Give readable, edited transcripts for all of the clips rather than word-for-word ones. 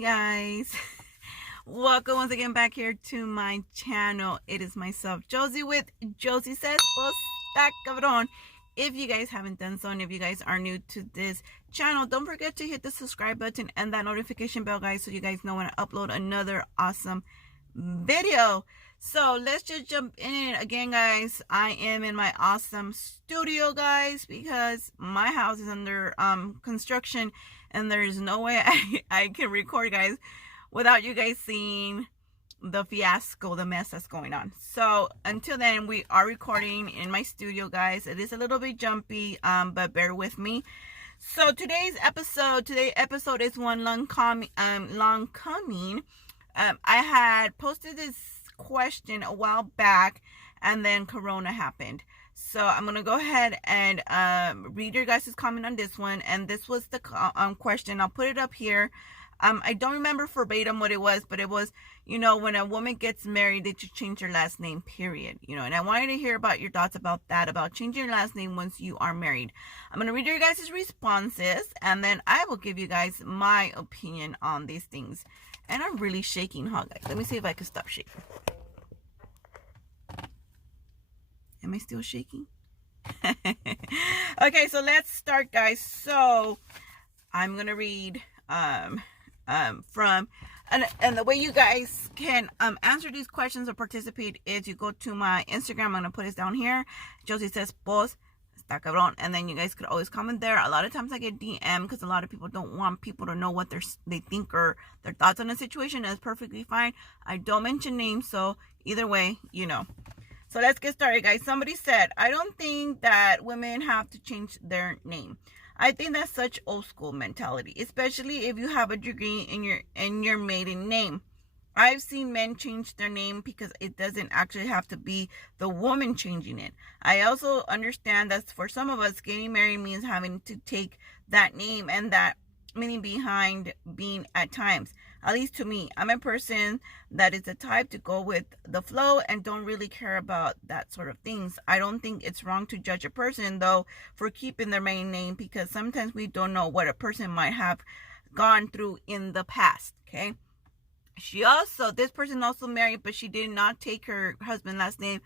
guys. Welcome once again back here to my channel. It is myself, Josie, with Josie Says, Está Cabrón. If you guys haven't done so, and if you guys are new to this channel, don't forget to hit the subscribe button and that notification bell, guys, so you guys know when I upload another awesome video. So let's just jump in again, guys. I am in my awesome studio, guys, because my house is under construction, and there's no way I can record, guys, without you guys seeing the fiasco, the mess that's going on. So until then, we are recording in my studio, guys. It is a little bit jumpy, but bear with me. So today's episode is one long coming. I had posted this question a while back, and then Corona happened. So I'm gonna go ahead and read your guys' comment on this one. And this was the question. I'll put it up here. I don't remember verbatim what it was, but it was, when a woman gets married, they should change their last name, period. And I wanted to hear about your thoughts about that, about changing your last name once you are married. I'm going to read your guys' responses, and then I will give you guys my opinion on these things. And I'm really shaking, huh, guys? Let me see if I can stop shaking. Am I still shaking? Okay, so let's start, guys. So I'm going to read from, and the way you guys can answer these questions or participate is you go to my Instagram. I'm gonna put it down here. Josie Says, está cabrón, and then you guys could always comment there. A lot of times I get DM because a lot of people don't want people to know what they think or their thoughts on a situation. That's perfectly fine. I don't mention names, so either way, So let's get started, guys. Somebody said, I don't think that women have to change their name. I think that's such old school mentality, especially if you have a degree in your maiden name. I've seen men change their name because it doesn't actually have to be the woman changing it. I also understand that for some of us, getting married means having to take that name and that meaning behind being at times. At least to me, I'm a person that is the type to go with the flow and don't really care about that sort of things. I don't think it's wrong to judge a person, though, for keeping their main name, because sometimes we don't know what a person might have gone through in the past, okay? This person also married, but she did not take her husband's last name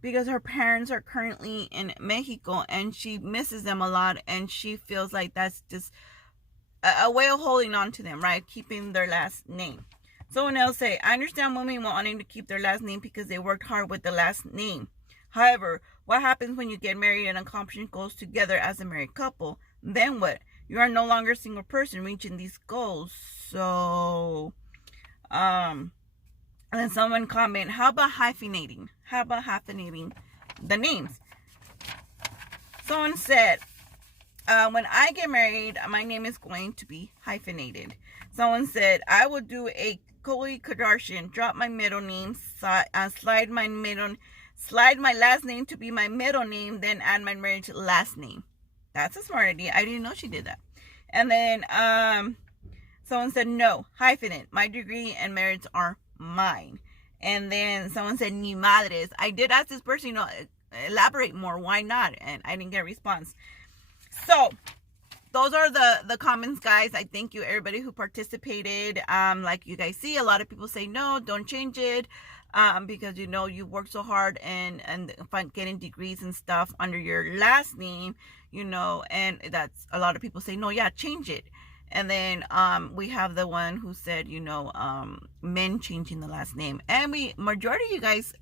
because her parents are currently in Mexico and she misses them a lot, and she feels like that's just a way of holding on to them, right? Keeping their last name. Someone else say, I understand women wanting to keep their last name because they worked hard with the last name. However, what happens when you get married and accomplish goals together as a married couple? Then what? You are no longer a single person reaching these goals. So, and then someone comment, how about hyphenating? How about hyphenating the names? Someone said, when I get married, my name is going to be hyphenated. Someone said, I will do a Khloe Kardashian, drop my middle name, slide my last name to be my middle name, then add my marriage last name. That's a smart idea. I didn't know she did that. And then someone said, no, hyphenate. My degree and marriage are mine. And then someone said, ni madres. I did ask this person, elaborate more. Why not? And I didn't get a response. So those are the comments, guys. I thank you everybody who participated. Like you guys see, a lot of people say no, don't change it, because you worked so hard and getting degrees and stuff under your last name, and that's a lot of people say no, yeah, change it. And then we have the one who said men changing the last name, and majority of you guys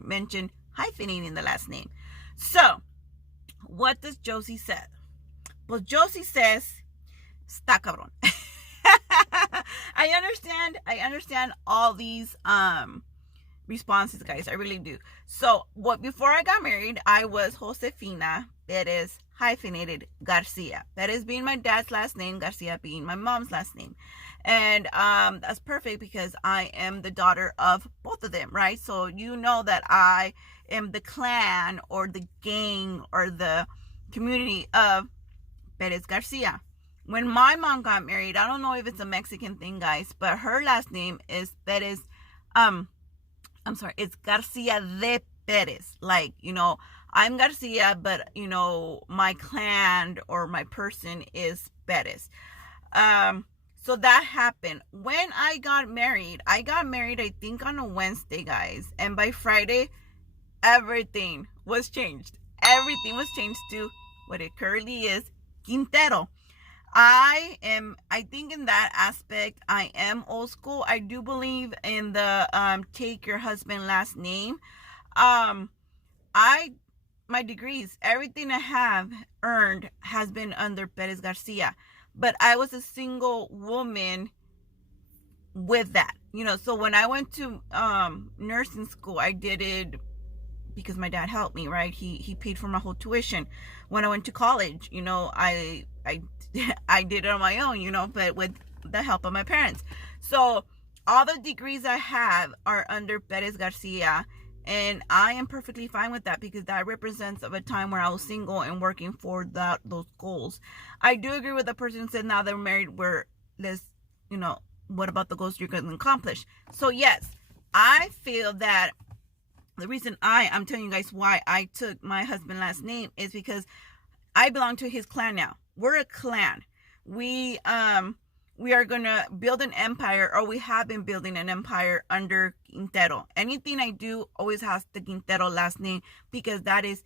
mentioned hyphenating the last name. So what does Josie say? Well, Josie says, está cabrón. I understand all these responses, guys. I really do. So, before I got married, I was Josefina Perez hyphenated Garcia. That is being my dad's last name, Garcia being my mom's last name. And that's perfect because I am the daughter of both of them, right? So you know that I am the clan or the gang or the community of Perez Garcia. When my mom got married, I don't know if it's a Mexican thing, guys, but her last name is Perez. It's Garcia de Perez. Like, I'm Garcia, but my clan or my person is Perez. So that happened. When I got married, I think on a Wednesday, guys. And by Friday, everything was changed. Everything was changed to what it currently is, Quintero. I think in that aspect, I am old school. I do believe in the take your husband last name. My degrees, everything I have earned has been under Perez Garcia. But I was a single woman with that. So when I went to nursing school, I did it because my dad helped me, right? He paid for my whole tuition. When I went to college, I I did it on my own, but with the help of my parents. So all the degrees I have are under Perez Garcia, and I am perfectly fine with that because that represents of a time where I was single and working for those goals. I do agree with the person who said now they're married, where there's, what about the goals you're going to accomplish? So yes, I feel that the reason I'm telling you guys why I took my husband's last name is because I belong to his clan now. We're a clan. We are going to build an empire, or we have been building an empire under Quintero. Anything I do always has the Quintero last name because that is,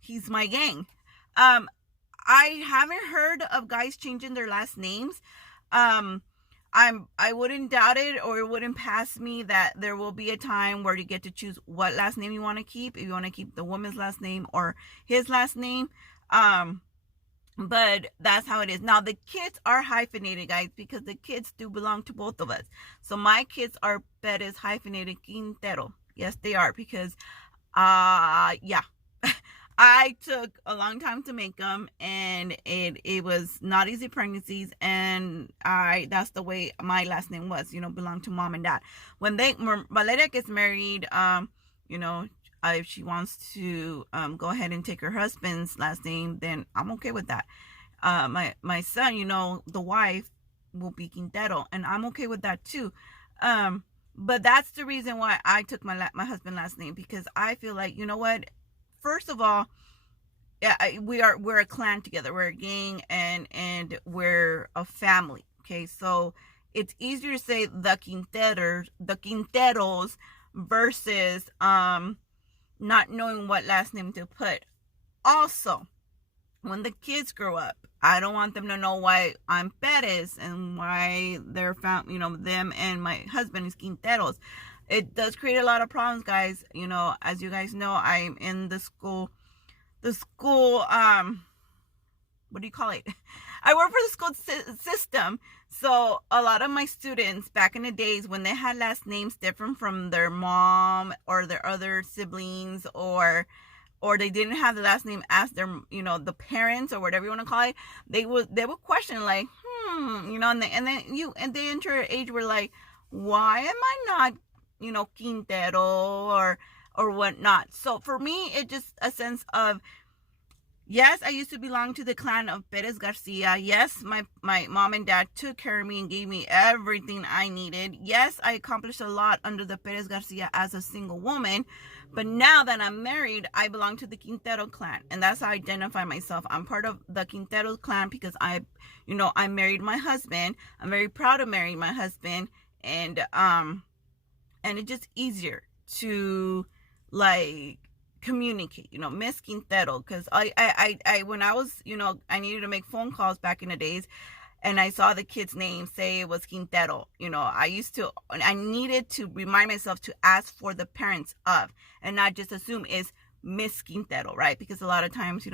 he's my gang. I haven't heard of guys changing their last names. I wouldn't doubt it, or it wouldn't pass me that there will be a time where you get to choose what last name you want to keep. If you want to keep the woman's last name or his last name. But that's how it is. Now the kids are hyphenated, guys, because the kids do belong to both of us. So my kids are Perez hyphenated Quintero. Yes, they are, because yeah. I took a long time to make them, and it was not easy pregnancies, and that's the way my last name was, belonged to mom and dad. When Valeria gets married, if she wants to go ahead and take her husband's last name, then I'm okay with that. My son, the wife will be Quintero, and I'm okay with that too. But that's the reason why I took my husband's last name, because I feel like, what? First of all, we're a clan together. We're a gang, and we're a family. Okay, so it's easier to say the Quinteros versus not knowing what last name to put. Also, when the kids grow up, I don't want them to know why I'm Perez and why they're found, them and my husband is Quinteros. It does create a lot of problems, guys. As you guys know, I'm in the school, what do you call it? I work for the school system. So a lot of my students back in the days when they had last names different from their mom or their other siblings, or they didn't have the last name as their, the parents or whatever you want to call it, they would question like, and they enter an age where like, why am I not, Quintero or whatnot? So for me, it's just a sense of, yes, I used to belong to the clan of Perez Garcia. Yes, my mom and dad took care of me and gave me everything I needed. Yes, I accomplished a lot under the Perez Garcia as a single woman. But now that I'm married, I belong to the Quintero clan. And that's how I identify myself. I'm part of the Quintero clan because I married my husband. I'm very proud of marrying my husband. And it's just easier to like communicate, Miss Quintero, because I when I was, I needed to make phone calls back in the days, and I saw the kid's name say it was Quintero, I needed to remind myself to ask for the parents of, and not just assume it's Miss Quintero, right? Because a lot of times,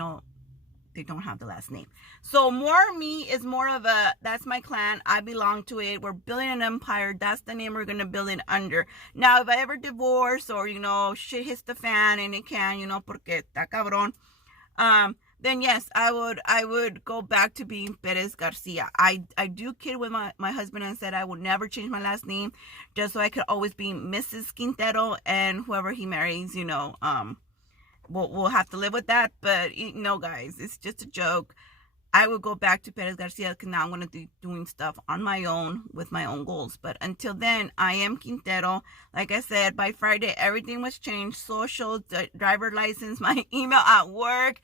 they don't have the last name. So more me is more of that's my clan. I belong to it. We're building an empire. That's the name we're going to build it under. Now, if I ever divorce or, shit hits the fan, and it can, porque está cabrón, then yes, I would go back to being Perez Garcia. I do kid with my husband and said I would never change my last name just so I could always be Mrs. Quintero, and whoever he marries, we'll have to live with that. But guys, it's just a joke. I would go back to Perez Garcia because now I'm going to be doing stuff on my own with my own goals. But until then, I am Quintero. Like I said, by Friday, everything was changed. Social, driver license, my email at work.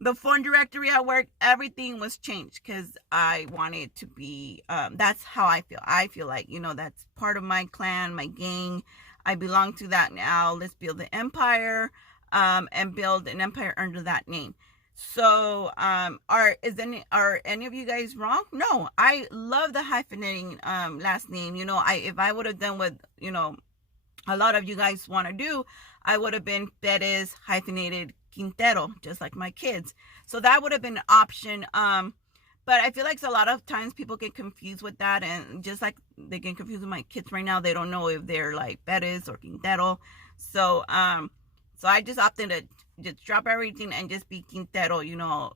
the phone directory at work, everything was changed because I wanted to be, that's how I feel. I feel like, that's part of my clan, my gang. I belong to that now. Let's build the empire, and build an empire under that name. So, are any of you guys wrong? No, I love the hyphenating, last name. If I would have done what, a lot of you guys want to do, I would have been Perez hyphenated Quintero, just like my kids. So that would have been an option. But I feel like a lot of times people get confused with that, and just like they get confused with my kids right now, they don't know if they're like Perez or Quintero. So I just opted to just drop everything and just be Quintero.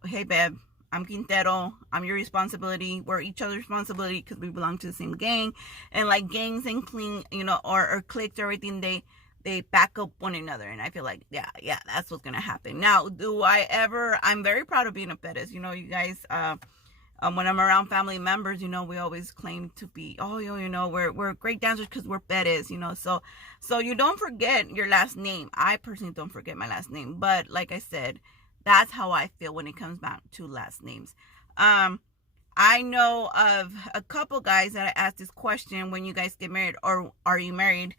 Hey babe, I'm Quintero. I'm your responsibility. We're each other's responsibility because we belong to the same gang. And like gangs and clean, or cliques or everything, they back up one another. And I feel like, yeah, that's what's going to happen. Now, I'm very proud of being a Perez. You guys, when I'm around family members, we always claim to be, we're great dancers because we're Perez, so you don't forget your last name. I personally don't forget my last name, but like I said, that's how I feel when it comes back to last names. I know of a couple guys that I asked this question: when you guys get married, or are you married,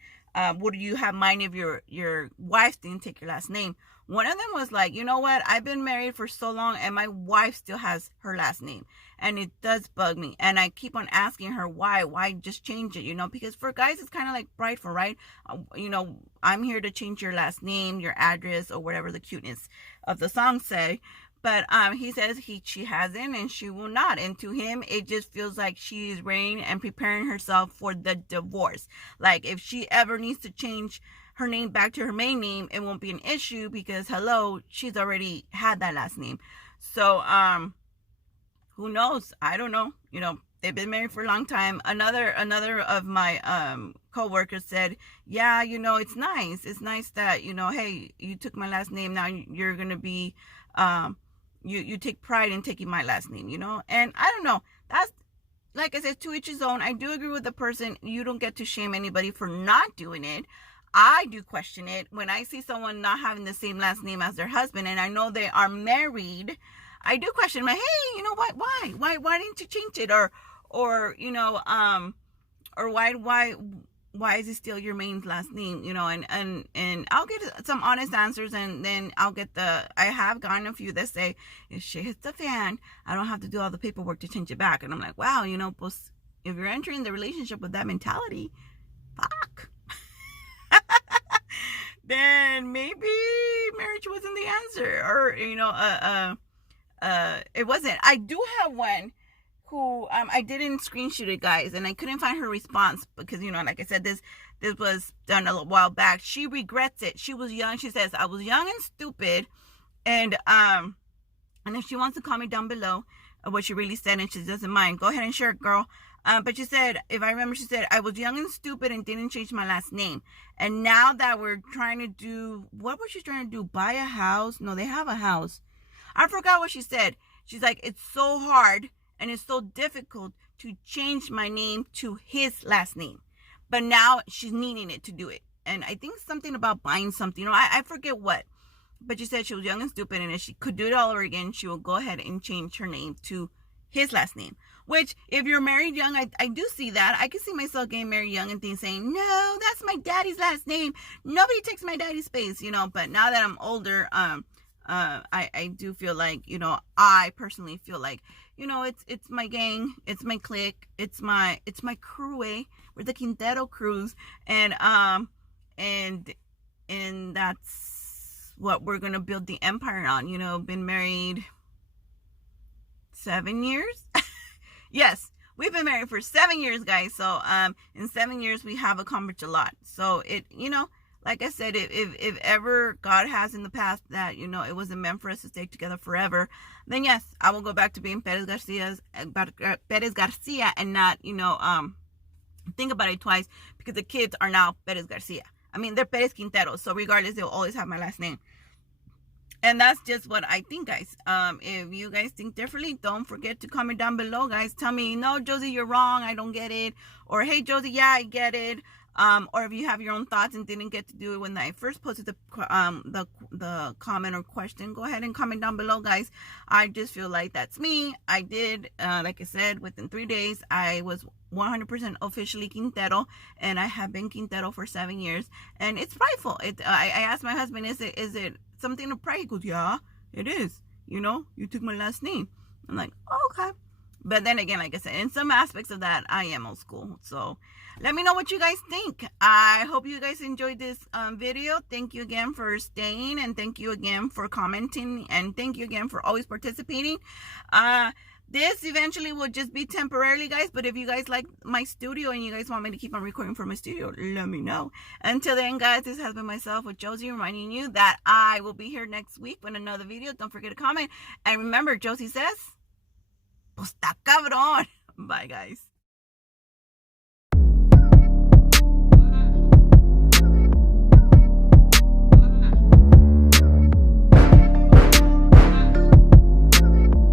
would you have mind if your wife didn't take your last name? One of them was like, you know what? I've been married for so long and my wife still has her last name. And it does bug me. And I keep on asking her why just change it, because for guys, it's kind of like prideful, right? I'm here to change your last name, your address, or whatever the cuteness of the song say. But he says she hasn't and she will not. And to him, it just feels like she is ready and preparing herself for the divorce. Like if she ever needs to change her name back to her main name, it won't be an issue because she's already had that last name. So who knows? I don't know. They've been married for a long time. Another of my co-workers said, yeah, it's nice. It's nice that, hey, you took my last name. Now you're going to be, you take pride in taking my last name, and I don't know. That's, like I said, to each his own. I do agree with the person. You don't get to shame anybody for not doing it. I do question it when I see someone not having the same last name as their husband, and I know they are married. I do question, hey, you know what? Why didn't you change it? Or or why is it still your main last name? And I'll get some honest answers, and then I have gotten a few that say, if shit hits the fan, I don't have to do all the paperwork to change it back. And I'm like, wow, pues, if you're entering the relationship with that mentality, fuck. Then maybe marriage wasn't the answer, or it wasn't. I do have one who I didn't screenshot it, guys, and I couldn't find her response because like I said, this was done a while back. She regrets it. She was young. She says, I was young and stupid, and if she wants to comment down below what she really said, and she doesn't mind, go ahead and share it, girl. But she said, if I remember, she said, I was young and stupid and didn't change my last name. And now that we're trying to do, what was she trying to do? Buy a house? No, they have a house. I forgot what she said. She's like, it's so hard and it's so difficult to change my name to his last name. But now she's needing it to do it. And I think something about buying something. I forget what. But she said she was young and stupid, and if she could do it all over again, she will go ahead and change her name to his last name. Which, if you're married young, I do see that. I can see myself getting married young and saying, no, that's my daddy's last name. Nobody takes my daddy's space, But now that I'm older, I do feel like, I personally feel like, it's my gang, it's my clique, it's my crew, we're the Quintero crews, and that's what we're gonna build the empire on. Been married 7 years. Yes, we've been married for 7 years, guys. So in 7 years we have accomplished a lot. So it, like I said, if ever God has in the past that it wasn't meant for us to stay together forever, then yes, I will go back to being Perez Garcia and not think about it twice, because the kids are now Perez Garcia. I mean, they're Perez Quintero, so regardless, they'll always have my last name. And that's just what I think, guys. If you guys think differently, don't forget to comment down below, guys. Tell me, no, Josie, you're wrong, I don't get it. Or, hey, Josie, yeah, I get it. or if you have your own thoughts and didn't get to do it when I first posted the comment or question, go ahead and comment down below, guys. I just feel like that's me. I did, like I said, within 3 days, I was 100% officially Quintero, and I have been Quintero for 7 years, and it's prideful. I asked my husband, is it something to pride? He goes, yeah, it is. You know, you took my last name. I'm like, oh, okay. But then again, like I said, in some aspects of that, I am old school. So let me know what you guys think. I hope you guys enjoyed this video. Thank you again for staying, and thank you again for commenting, and thank you again for always participating. This eventually will just be temporarily, guys, but if you guys like my studio and you guys want me to keep on recording from my studio, let me know. Until then, guys, this has been myself with Josie, reminding you that I will be here next week with another video. Don't forget to comment. And remember, Josie says, pues está cabrón. Bye, guys.